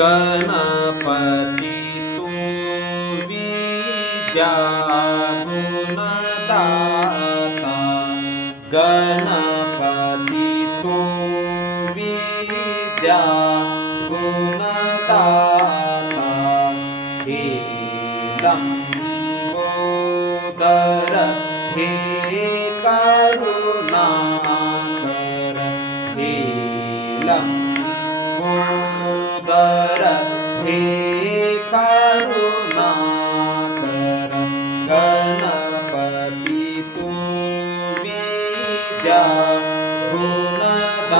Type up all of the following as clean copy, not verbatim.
गणपती तू विद्या गुणदाता, गणपती तू विद्या गुणदाता, हे लंबोदर हे करुणाकर, हे लंबोदर हे करुणाकर, गणपती तू विद्या गुणदाता,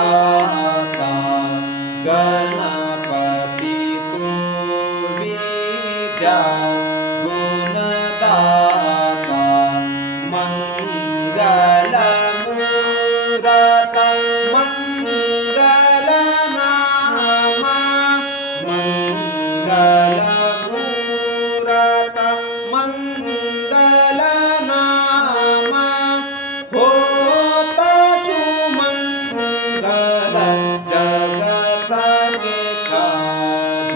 गणपती तू विद्या गुणदाता, मंगलमूरत मंगलनामा, मंगलमूरत मंगलनामा, होत सुमंगल जगत के काज,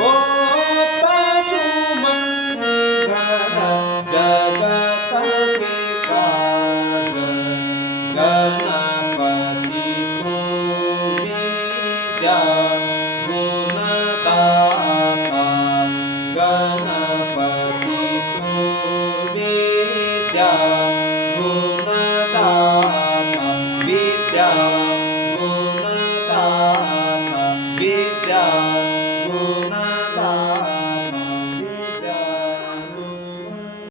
होत सुमंगल जगत के काज, गणपती तू विद्या